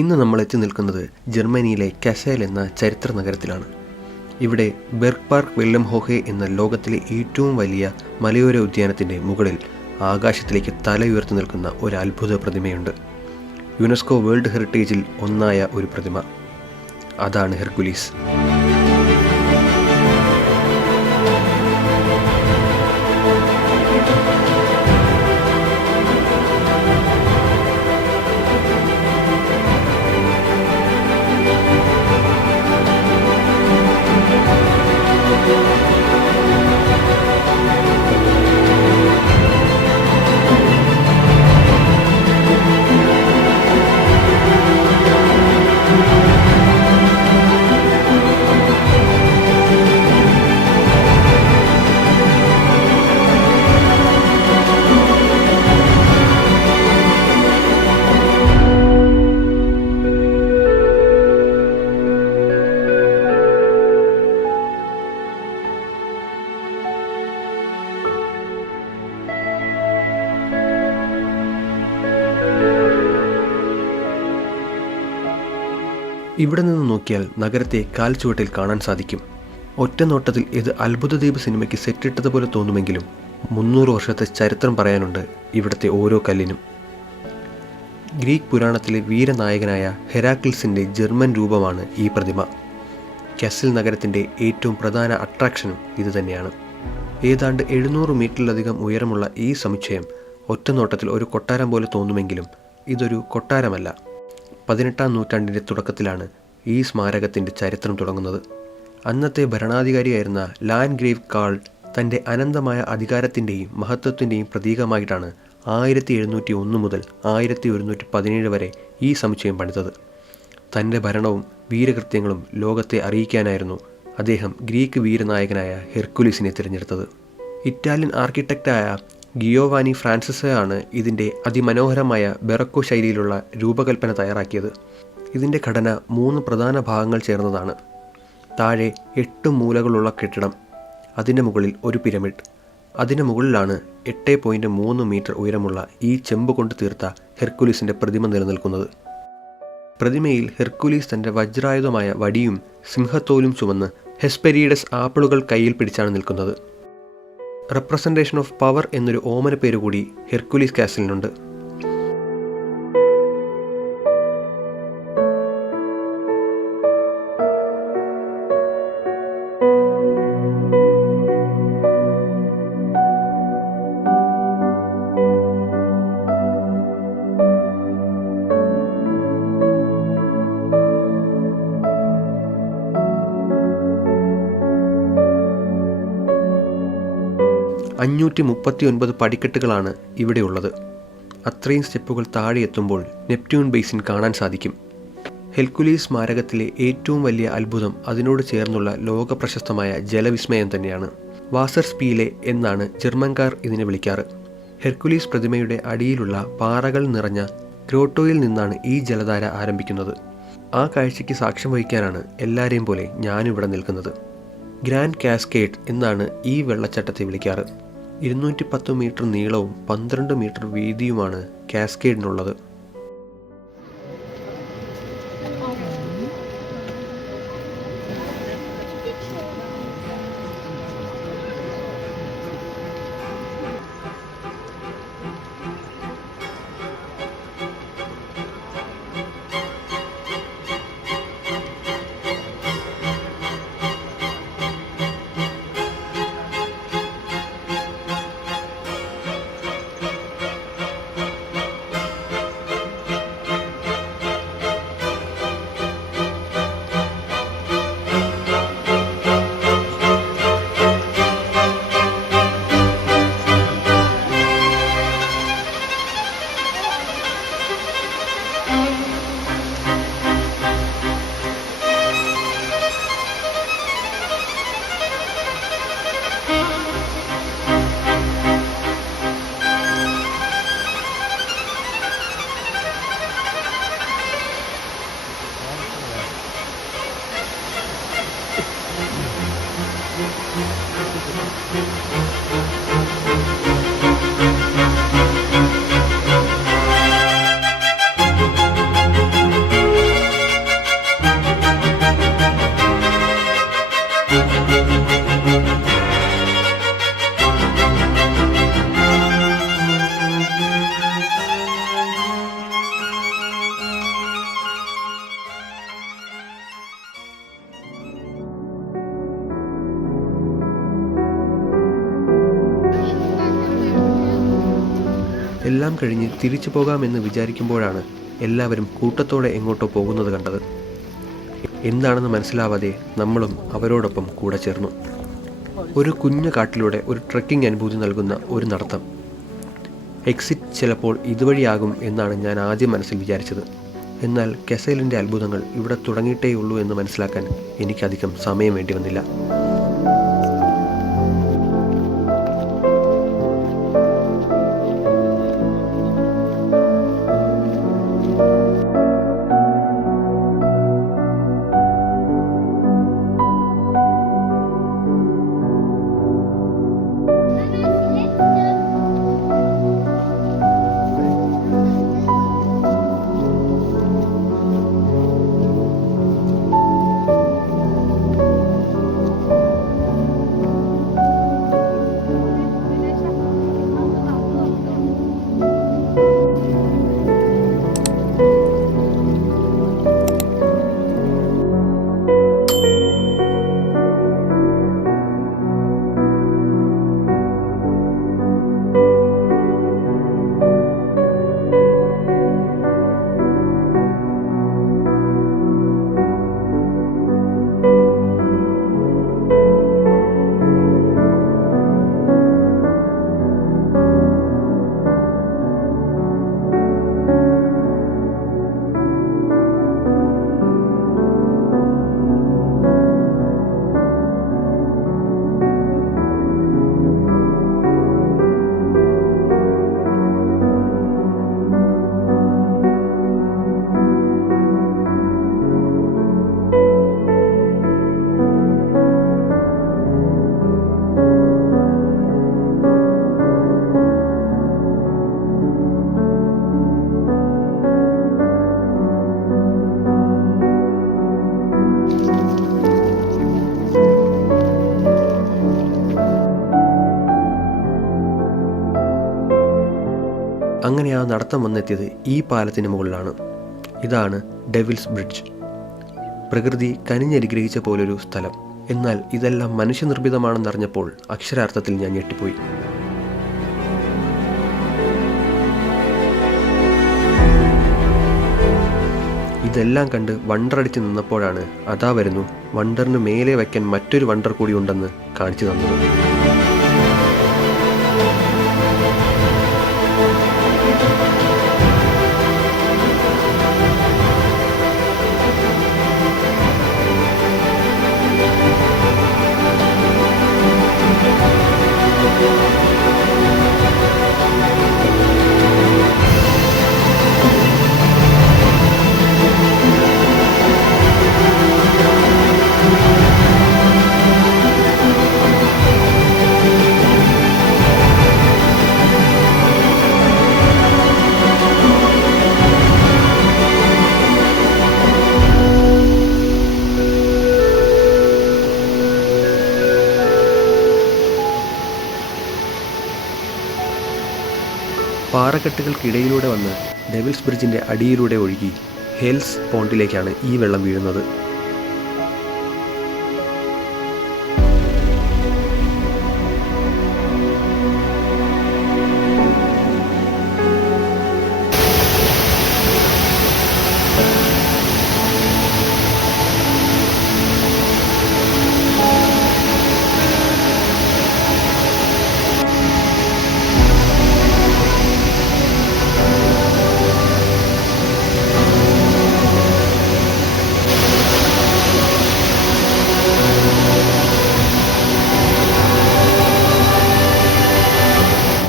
ഇന്ന് നമ്മൾ എത്തി നിൽക്കുന്നത് ജർമ്മനിയിലെ കസേൽ എന്ന ചരിത്ര നഗരത്തിലാണ്. ഇവിടെ ബെർഗ് പാർക്ക് വില്യം ഹോഹെ എന്ന ലോകത്തിലെ ഏറ്റവും വലിയ മലയോര ഉദ്യാനത്തിൻ്റെ മുകളിൽ ആകാശത്തിലേക്ക് തല ഉയർത്തി നിൽക്കുന്ന ഒരു അത്ഭുത പ്രതിമയുണ്ട്. യുനെസ്കോ വേൾഡ് ഹെറിറ്റേജിൽ ഒന്നായ ഒരു പ്രതിമ. അതാണ് ഹെർക്കുലീസ്. ഇവിടെ നിന്ന് നോക്കിയാൽ നഗരത്തെ കാൽച്ചുവട്ടിൽ കാണാൻ സാധിക്കും. ഒറ്റ നോട്ടത്തിൽ ഇത് അത്ഭുതദ്വീപ് സിനിമയ്ക്ക് സെറ്റിട്ടതുപോലെ തോന്നുമെങ്കിലും 300 വർഷത്തെ ചരിത്രം പറയാനുണ്ട് ഇവിടുത്തെ ഓരോ കല്ലിനും. ഗ്രീക്ക് പുരാണത്തിലെ വീരനായകനായ ഹെരാക്ലിസിൻ്റെ ജർമ്മൻ രൂപമാണ് ഈ പ്രതിമ. കസൽ നഗരത്തിൻ്റെ ഏറ്റവും പ്രധാന അട്രാക്ഷനും ഇതുതന്നെയാണ്. ഏതാണ്ട് 700 മീറ്ററിലധികം ഉയരമുള്ള ഈ സമുച്ചയം ഒറ്റ നോട്ടത്തിൽ ഒരു കൊട്ടാരം പോലെ തോന്നുമെങ്കിലും ഇതൊരു കൊട്ടാരമല്ല. 18-ാം നൂറ്റാണ്ടിൻ്റെ തുടക്കത്തിലാണ് ഈ സ്മാരകത്തിൻ്റെ ചരിത്രം തുടങ്ങുന്നത്. അന്നത്തെ ഭരണാധികാരിയായിരുന്ന ലാൻഡ്ഗ്രേവ് കാൾ തൻ്റെ അനന്തമായ അധികാരത്തിൻ്റെയും മഹത്വത്തിൻ്റെയും പ്രതീകമായിട്ടാണ് 1701 മുതൽ 1117 വരെ ഈ സമുച്ചയം പണിതത്. തൻ്റെ ഭരണവും വീരകൃത്യങ്ങളും ലോകത്തെ അറിയിക്കാനായിരുന്നു അദ്ദേഹം ഗ്രീക്ക് വീരനായകനായ ഹെർക്കുലീസിനെ തിരഞ്ഞെടുത്തത്. ഇറ്റാലിയൻ ആർക്കിടെക്റ്റായ ഗിയോവാനി ഫ്രാൻസിസാണ് ഇതിൻ്റെ അതിമനോഹരമായ ബെറക്കോ ശൈലിയിലുള്ള രൂപകൽപ്പന തയ്യാറാക്കിയത്. ഇതിൻ്റെ ഘടന 3 പ്രധാന ഭാഗങ്ങൾ ചേർന്നതാണ്. താഴെ 8 മൂലകളുള്ള കെട്ടിടം, അതിൻ്റെ മുകളിൽ ഒരു പിരമിഡ്, അതിന് മുകളിലാണ് 8.3 മീറ്റർ ഉയരമുള്ള ഈ ചെമ്പ് കൊണ്ട് തീർത്ത ഹെർക്കുലീസിൻ്റെ പ്രതിമ നിലനിൽക്കുന്നത്. പ്രതിമയിൽ ഹെർക്കുലീസ് തൻ്റെ വജ്രായുധമായ വടിയും സിംഹത്തോലും ചുമന്ന് ഹെസ്പെരീഡസ് ആപ്പിളുകൾ കയ്യിൽ പിടിച്ചാണ് നിൽക്കുന്നത്. റെപ്രസെൻറ്റേഷൻ ഓഫ് പവർ എന്നൊരു ഓമന പേര് കൂടി ഹെർക്കുലീസ് കാസലിനുണ്ട്. $539 പടിക്കെട്ടുകളാണ് ഇവിടെയുള്ളത്. അത്രയും സ്റ്റെപ്പുകൾ താഴെ എത്തുമ്പോൾ നെപ്റ്റ്യൂൺ ബേസിൻ കാണാൻ സാധിക്കും. ഹെർക്കുലീസ് സ്മാരകത്തിലെ ഏറ്റവും വലിയ അത്ഭുതം അതിനോട് ചേർന്നുള്ള ലോകപ്രശസ്തമായ ജലവിസ്മയം തന്നെയാണ്. വാസർ സ്പീലെ എന്നാണ് ജർമ്മൻകാർ ഇതിനെ വിളിക്കാറ്. ഹെർക്കുലീസ് പ്രതിമയുടെ അടിയിലുള്ള പാറകൾ നിറഞ്ഞ ഗ്രോട്ടോയിൽ നിന്നാണ് ഈ ജലധാര ആരംഭിക്കുന്നത്. ആ കാഴ്ചയ്ക്ക് സാക്ഷ്യം വഹിക്കാനാണ് എല്ലാവരെയും പോലെ ഞാനിവിടെ നിൽക്കുന്നത്. ഗ്രാൻഡ് കാസ്കേഡ് എന്നാണ് ഈ വെള്ളച്ചാട്ടത്തെ വിളിക്കാറ്. 210 മീറ്റർ നീളവും 12 മീറ്റർ വീതിയുമാണ് കാസ്കേഡിനുള്ളത്. എല്ലാം കഴിഞ്ഞ് തിരിച്ചു പോകാമെന്ന് വിചാരിക്കുമ്പോഴാണ് എല്ലാവരും കൂട്ടത്തോടെ എങ്ങോട്ടോ പോകുന്നത് കണ്ടത്. എന്താണെന്ന് മനസ്സിലാവാതെ നമ്മളും അവരോടൊപ്പം കൂടെ ചേർന്നു. ഒരു കുഞ്ഞു കാട്ടിലൂടെ ഒരു ട്രെക്കിംഗ് അനുഭൂതി നൽകുന്ന ഒരു നടത്തം. എക്സിറ്റ് ചിലപ്പോൾ ഇതുവഴിയാകും എന്നാണ് ഞാൻ ആദ്യം മനസ്സിൽ വിചാരിച്ചത്. എന്നാൽ കെസൈലിൻ്റെ അത്ഭുതങ്ങൾ ഇവിടെ തുടങ്ങിയിട്ടേയുള്ളൂ എന്ന് മനസ്സിലാക്കാൻ എനിക്കധികം സമയം വേണ്ടി വന്നില്ല. അങ്ങനെ ആ നടത്തം വന്നെത്തിയത് ഈ പാലത്തിന് മുകളിലാണ്. ഇതാണ് ഡെവിൾസ് ബ്രിഡ്ജ്. പ്രകൃതി കനിഞ്ഞനുഗ്രഹിച്ച പോലൊരു സ്ഥലം. എന്നാൽ ഇതെല്ലാം മനുഷ്യനിർമ്മിതമാണെന്നറിഞ്ഞപ്പോൾ അക്ഷരാർത്ഥത്തിൽ ഞാൻ ഞെട്ടിപ്പോയി. ഇതെല്ലാം കണ്ട് വണ്ടറടിച്ച് നിന്നപ്പോഴാണ് അതാ വരുന്നു വണ്ടറിന് മേലെ വയ്ക്കാൻ മറ്റൊരു വണ്ടർ കൂടി ഉണ്ടെന്ന് കാണിച്ചു തന്നത്. പാറക്കെട്ടുകൾക്കിടയിലൂടെ വന്ന് ഡെവിൾസ് ബ്രിഡ്ജിൻ്റെ അടിയിലൂടെ ഒഴുകി ഹെൽസ് പോണ്ടിലേക്കാണ് ഈ വെള്ളം വീഴുന്നത്.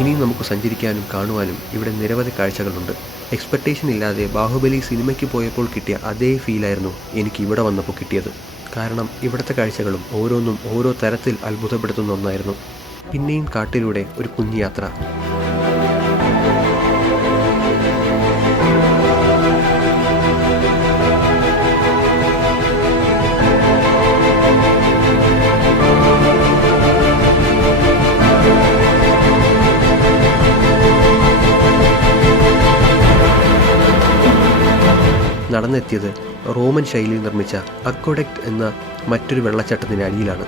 ഇനിയും നമുക്ക് സഞ്ചരിക്കാനും കാണുവാനും ഇവിടെ നിരവധി കാഴ്ചകളുണ്ട്. എക്സ്പെക്റ്റേഷൻ ഇല്ലാതെ ബാഹുബലി സിനിമയ്ക്ക് പോയപ്പോൾ കിട്ടിയ അതേ ഫീലായിരുന്നു എനിക്ക് ഇവിടെ വന്നപ്പോൾ കിട്ടിയത്. കാരണം ഇവിടുത്തെ കാഴ്ചകളും ഓരോന്നും ഓരോ തരത്തിൽ അത്ഭുതപ്പെടുത്തുന്ന ഒന്നായിരുന്നു. പിന്നെയും കാട്ടിലൂടെ ഒരു കുഞ്ഞു യാത്ര. നടന്നെത്തിയത് റോമൻ ശൈലിയിൽ നിർമ്മിച്ച അക്വഡക്റ്റ് എന്ന മറ്റൊരു വെള്ളച്ചാട്ടത്തിൻ്റെ അടിയിലാണ്.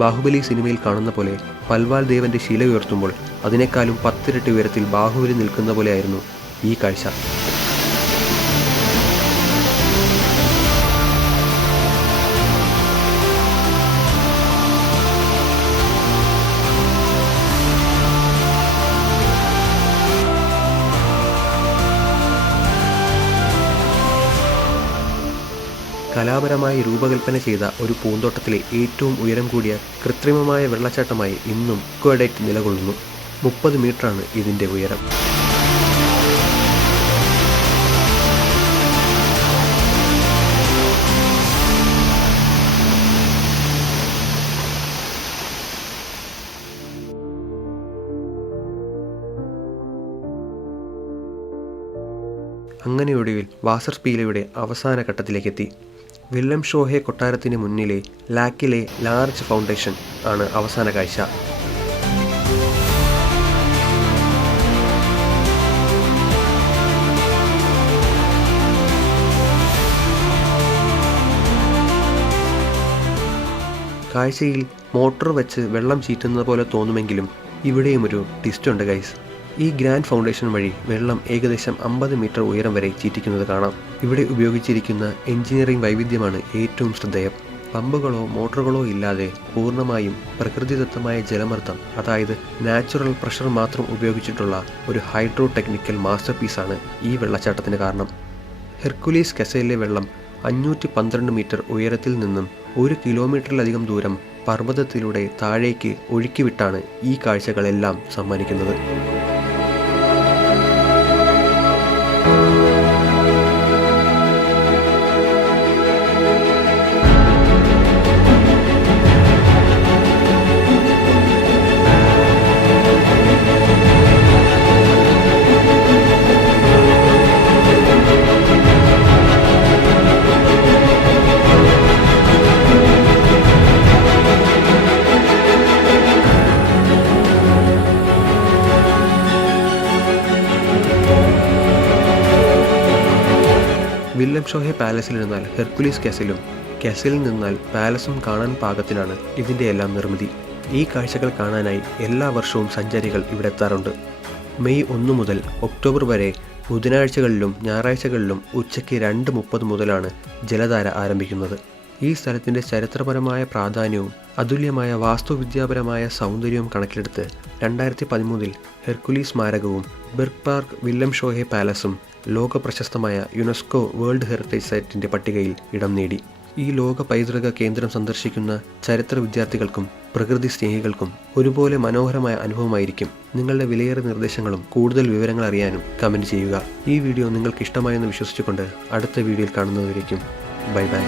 ബാഹുബലി സിനിമയിൽ കാണുന്ന പോലെ പൽവാൽ ദേവന്റെ ശില ഉയർത്തുമ്പോൾ അതിനേക്കാളും 10 ഇരട്ടി ഉയരത്തിൽ ബാഹുബലി നിൽക്കുന്ന പോലെയായിരുന്നു ഈ കാഴ്ച. കലാപരമായി രൂപകൽപ്പന ചെയ്ത ഒരു പൂന്തോട്ടത്തിലെ ഏറ്റവും ഉയരം കൂടിയ കൃത്രിമമായ വെള്ളച്ചാട്ടമായി ഇന്നും അക്വാഡക്റ്റ് നിലകൊള്ളുന്നു. 30 മീറ്ററാണ് ഇതിൻ്റെ ഉയരം. അങ്ങനെ ഒടുവിൽ വാസർ പീലയുടെ അവസാന ഘട്ടത്തിലേക്കെത്തി. വില്യം ഷോഹെ കൊട്ടാരത്തിന് മുന്നിലെ ലാക്കിലെ ലാർജ് ഫൗണ്ടേഷൻ ആണ് അവസാന കാഴ്ച. കാഴ്ചയിൽ മോട്ടോർ വെച്ച് വെള്ളം ചീറ്റുന്നത് പോലെ തോന്നുമെങ്കിലും ഇവിടെയും ഒരു ട്വിസ്റ്റ് ഉണ്ട് ഗൈസ്. ഈ ഗ്രാൻഡ് ഫൗണ്ടേഷൻ വഴി വെള്ളം ഏകദേശം 50 മീറ്റർ ഉയരം വരെ ചീറ്റിക്കുന്നത് കാണാം. ഇവിടെ ഉപയോഗിച്ചിരിക്കുന്ന എഞ്ചിനീയറിംഗ് വൈവിധ്യമാണ് ഏറ്റവും ശ്രദ്ധേയം. പമ്പുകളോ മോട്ടോറുകളോ ഇല്ലാതെ പൂർണ്ണമായും പ്രകൃതിദത്തമായ ജലമർദ്ദം, അതായത് നാച്ചുറൽ പ്രഷർ മാത്രം ഉപയോഗിച്ചിട്ടുള്ള ഒരു ഹൈഡ്രോ ടെക്നിക്കൽ മാസ്റ്റർ പീസാണ് ഈ വെള്ളച്ചാട്ടത്തിന് കാരണം. ഹെർക്കുലീസ് കസേലിലെ വെള്ളം 512 മീറ്റർ ഉയരത്തിൽ നിന്നും 1 കിലോമീറ്ററിലധികം ദൂരം പർവ്വതത്തിലൂടെ താഴേക്ക് ഒഴുക്കിവിട്ടാണ് ഈ കാഴ്ചകളെല്ലാം സമ്മാനിക്കുന്നത്. വില്യം ഷോഹെ പാലസിൽ നിന്നാൽ ഹെർക്കുലീസ് കസലും, കസലിൽ നിന്നാൽ പാലസും കാണാൻ പാകത്തിനാണ് ഇതിൻ്റെ എല്ലാം നിർമ്മിതി. ഈ കാഴ്ചകൾ കാണാനായി എല്ലാ വർഷവും സഞ്ചാരികൾ ഇവിടെ എത്താറുണ്ട്. മെയ് 1 മുതൽ ഒക്ടോബർ വരെ ബുധനാഴ്ചകളിലും ഞായറാഴ്ചകളിലും ഉച്ചയ്ക്ക് 2:30 മുതലാണ് ജലധാര ആരംഭിക്കുന്നത്. ഈ സ്ഥലത്തിൻ്റെ ചരിത്രപരമായ പ്രാധാന്യവും അതുല്യമായ വാസ്തുവിദ്യാപരമായ സൗന്ദര്യവും കണക്കിലെടുത്ത് 2013 ഹെർക്കുലീസ് സ്മാരകവും ബെർഗ് പാർക്ക് വില്യം ഷോഹെ പാലസും ലോക പ്രശസ്തമായ യുനെസ്കോ വേൾഡ് ഹെറിറ്റേജ് സൈറ്റിൻ്റെ പട്ടികയിൽ ഇടം നേടി. ഈ ലോക പൈതൃക കേന്ദ്രം സന്ദർശിക്കുന്ന ചരിത്ര വിദ്യാർത്ഥികൾക്കും പ്രകൃതി സ്നേഹികൾക്കും ഒരുപോലെ മനോഹരമായ അനുഭവമായിരിക്കും. നിങ്ങളുടെ വിലയേറിയ നിർദ്ദേശങ്ങളും കൂടുതൽ വിവരങ്ങൾ അറിയാനും കമൻറ്റ് ചെയ്യുക. ഈ വീഡിയോ നിങ്ങൾക്ക് ഇഷ്ടമായെന്ന് വിശ്വസിച്ചുകൊണ്ട് അടുത്ത വീഡിയോയിൽ കാണുന്നതുവരേക്കും ബൈ ബൈ.